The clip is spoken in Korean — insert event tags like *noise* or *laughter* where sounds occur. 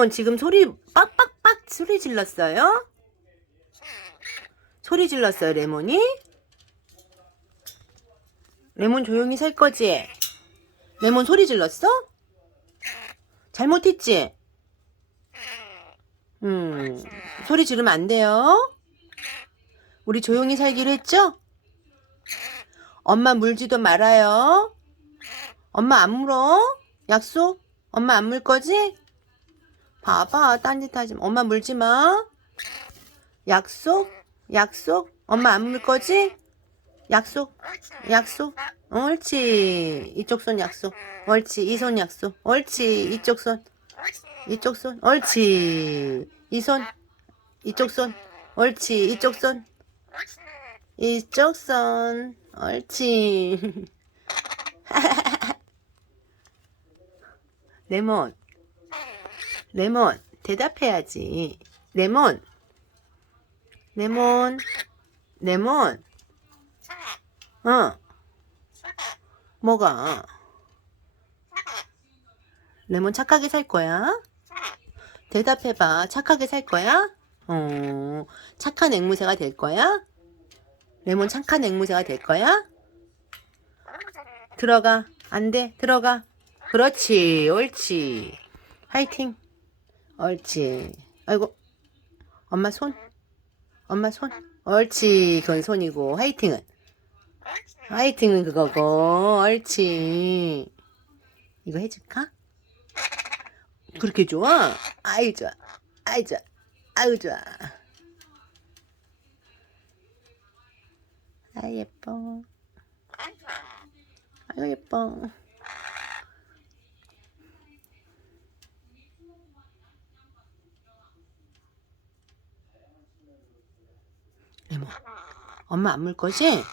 레몬 지금 소리 빡빡빡 소리 질렀어요? 소리 질렀어요, 레몬이? 레몬 조용히 살 거지? 레몬 소리 질렀어? 잘못했지? 음, 소리 지르면 안 돼요. 우리 조용히 살기로 했죠? 엄마 물지도 말아요. 엄마 안 물어? 약속? 엄마 안 물 거지? 봐봐, 딴짓 하지 마. 엄마 물지 마. 약속? 약속? 엄마 안 물 거지? 약속? 약속? 옳지. 이쪽 손 약속. 옳지. 이 손 약속. 옳지. 이쪽 손. 이쪽 손. 옳지. 이 손. 이쪽 손. 옳지. 이쪽 손. 이쪽 손. 옳지. *laughs* 레몬. 레몬. 대답해야지. 레몬. 레몬. 레몬. 어. 뭐가? 레몬 착하게 살 거야? 대답해봐. 착하게 살 거야? 어. 착한 앵무새가 될 거야? 레몬 착한 앵무새가 될 거야? 들어가. 안 돼. 들어가. 그렇지. 옳지. 화이팅. 옳지. 아이고. 엄마 손. 엄마 손. 옳지. 그건 손이고. 화이팅은? 화이팅은 그거고. 옳지. 이거 해줄까? 그렇게 좋아? 아이 좋아. 아이 좋아. 아유 좋아. 아 예뻐. 아유 예뻐. 레몬. 엄마 안 물 거지?